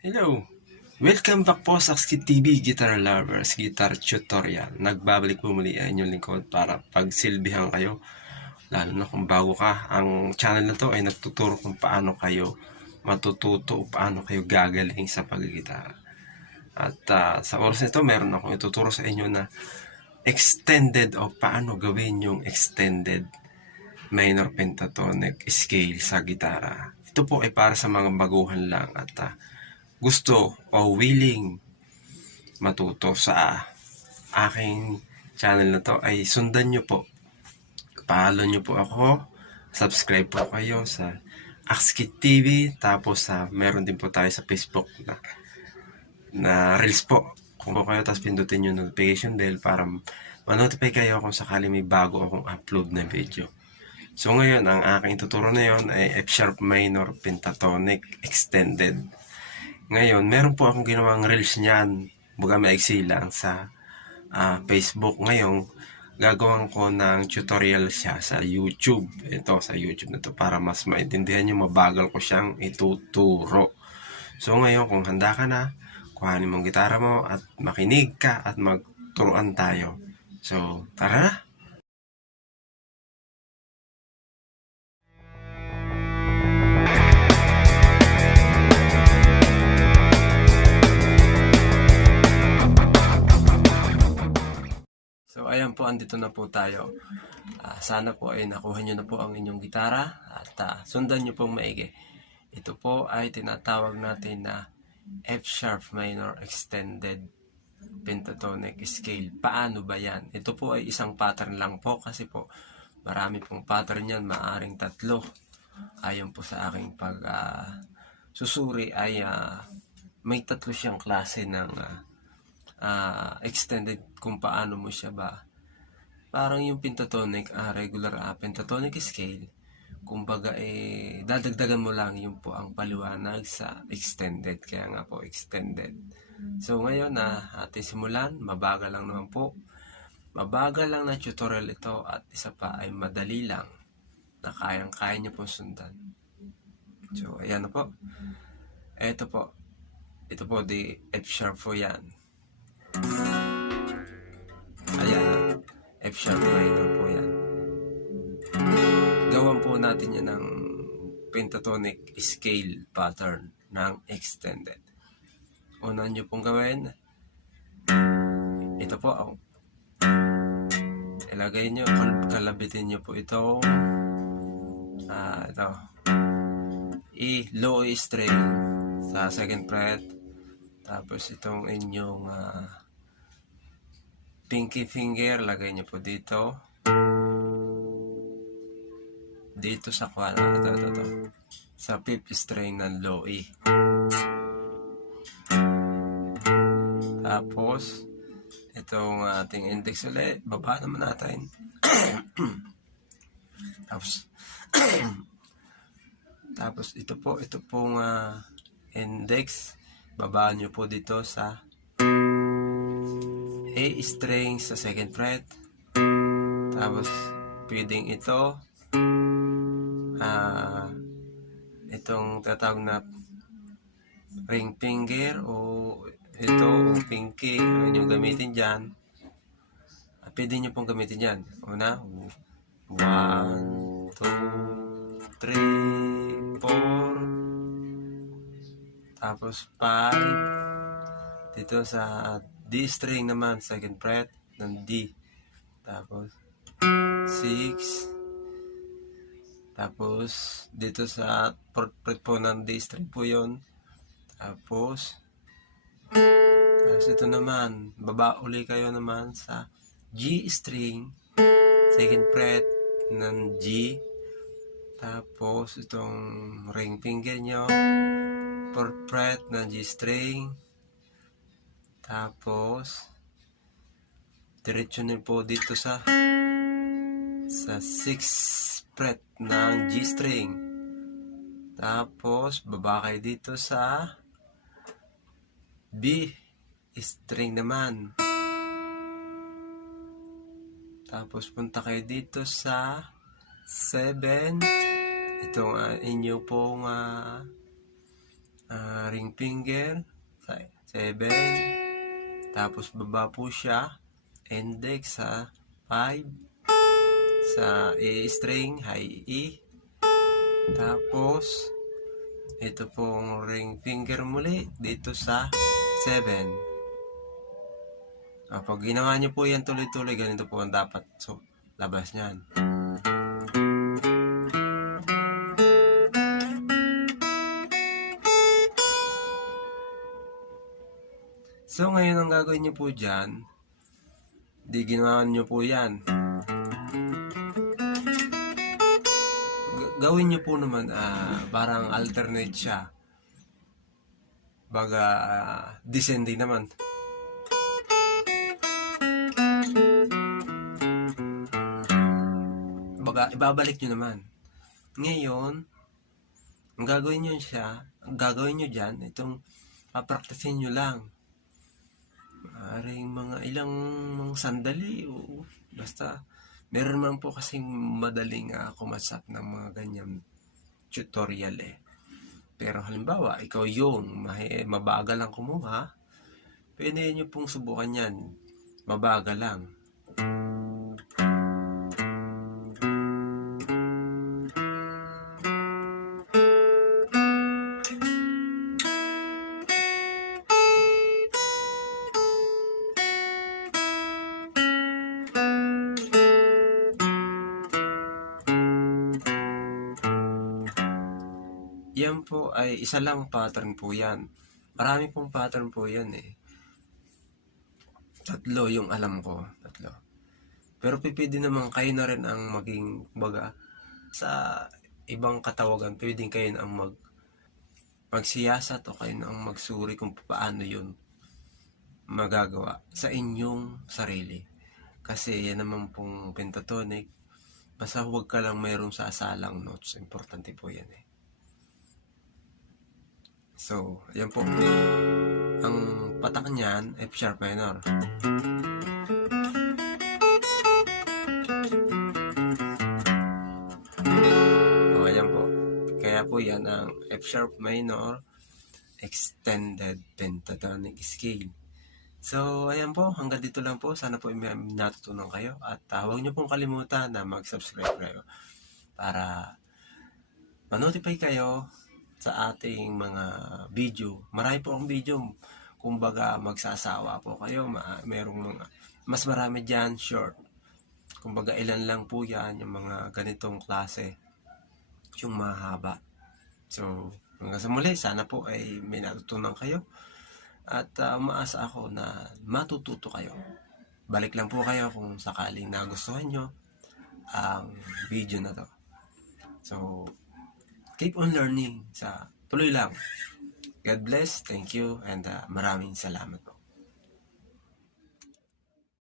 Hello! Welcome back po sa Skit TV Guitar Lovers Guitar Tutorial. Nagbabalik po muli ang inyong lingkod para pagsilbihan kayo. Lalo na kung bago ka, ang channel na to ay nagtuturo kung paano kayo matututo o paano kayo gagaling sa paggigitara. At sa oras nito, meron akong ituturo sa inyo na extended o paano gawin yung extended minor pentatonic scale sa gitara. Ito po ay para sa mga baguhan lang at gusto o willing matuto sa aking channel na to ay sundan nyo po. Follow nyo po ako. Subscribe po kayo sa Akskit TV. Tapos meron din po tayo sa Facebook na Reels po. Kung po kayo, tapos pindutin yung notification bell para ma-notify kayo kung sakali may bago akong upload na video. So ngayon, ang aking tuturo na yon ay F sharp minor pentatonic extended. Ngayon, meron po akong ginawang reels niyan. Baga maiksi lang sa Facebook. Ngayon, gagawin ko ng tutorial siya sa YouTube. Ito, sa YouTube na to para mas maintindihan nyo, mabagal ko siyang ituturo. So ngayon, kung handa ka na, kuhanin mong gitara mo at makinig ka at magturuan tayo. So, tara na! So ayan po, andito na po tayo. Sana po ay nakuha nyo na po ang inyong gitara at sundan nyo pong maigi. Ito po ay tinatawag natin na F sharp minor extended pentatonic scale. Paano ba yan? Ito po ay isang pattern lang po kasi po marami pong pattern yan, maaring 3. Ayon po sa aking susuri ay may 3 siyang klase ng extended kung paano mo siya ba. Parang yung pentatonic, regular pentatonic scale, kumbaga dadagdagan mo lang yung po ang paliwanag sa extended. Kaya nga po extended. So ngayon ating simulan. Mabagal lang naman po. Mabagal lang na tutorial ito at isa pa ay madali lang na kayang-kaya nyo po sundan. So ayan na po. Ito po di F sharp po yan. Ayan, F sharp minor po yan. Gawan po natin yan ng pentatonic scale pattern ng extended. Una nyo pong gawin, ito po, ilagay nyo, kalabitin nyo po itong low E string sa 2nd fret. Tapos itong inyong pinky finger, lagay nyo po dito sa sa 5th string ng low E. Tapos itong ating index ulit, baba naman natin. Tapos ito pong index, baba nyo po dito sa A string sa 2nd fret. Tapos pwedeng itong tatawag na ring finger o pinky ang inyong gamitin dyan. Pwede nyo pong gamitin dyan. Una, 1, 2, 3, 4. Tapos 5. Dito sa D string naman, 2nd fret ng D. Tapos 6. Tapos dito sa 4th fret po ng D string po yun. Tapos ito naman, baba uli kayo naman sa G string, 2nd fret ng G. Tapos itong ring finger nyo, 4th fret ng G string. Tapos diretso nyo po dito sa 6th fret ng G string. Tapos baba kayo dito sa B string naman. Tapos punta kayo dito sa 7. Itong inyo pong ring finger, 7. Tapos baba po siya, index sa 5. Sa A string, high E. Tapos, ito pong ring finger muli dito sa 7. Pag ginawa nyo po yan tuloy-tuloy, ganito po ang dapat. So, labas nyan. So, ngayon ang gagawin nyo po dyan, di ginawa nyo po yan. Gawin nyo po naman, parang alternate siya. Baga, descending naman. Baga, ibabalik nyo naman. Ngayon, ang gagawin nyo dyan, itong papraktisin nyo lang. Maaaring mga ilang sandali o basta meron man po kasing madaling kumasap ng mga ganyan tutorial Pero halimbawa, ikaw yung mabagal lang kumuha, pwede nyo pong subukan yan. Mabagal lang. Yan po ay isa lang pattern po yan. Marami pong pattern po yan 3 yung alam ko. 3. Pero pipili naman kayo na rin ang maging baga sa ibang katawagan. Pwedeng kayo na ang magsiyasat o kayo na ang magsuri kung paano yun magagawa sa inyong sarili. Kasi yan naman pong pentatonic. Basta huwag ka lang mayroong sasalang notes. Importante po yan So, ayan po. Ang patak niyan, F sharp minor. Ayan po. Kaya po yan ang F sharp minor extended pentatonic scale. So, ayan po. Hanggang dito lang po. Sana po may natutunan kayo. At huwag nyo pong kalimutan na mag-subscribe kayo para ma-notify kayo sa ating mga video. Marami po ang video. Kumbaga, magsasawa po kayo. Merong mga, mas marami dyan, short. Kumbaga, ilan lang po yan, yung mga ganitong klase. Yung mahaba. So, hanggang sa muli, sana po ay may natutunan kayo. At umaasa ako na matututo kayo. Balik lang po kayo kung sakaling nagustuhan nyo ang video na to. So, keep on learning. Tuloy lang. God bless, thank you, and maraming salamat po.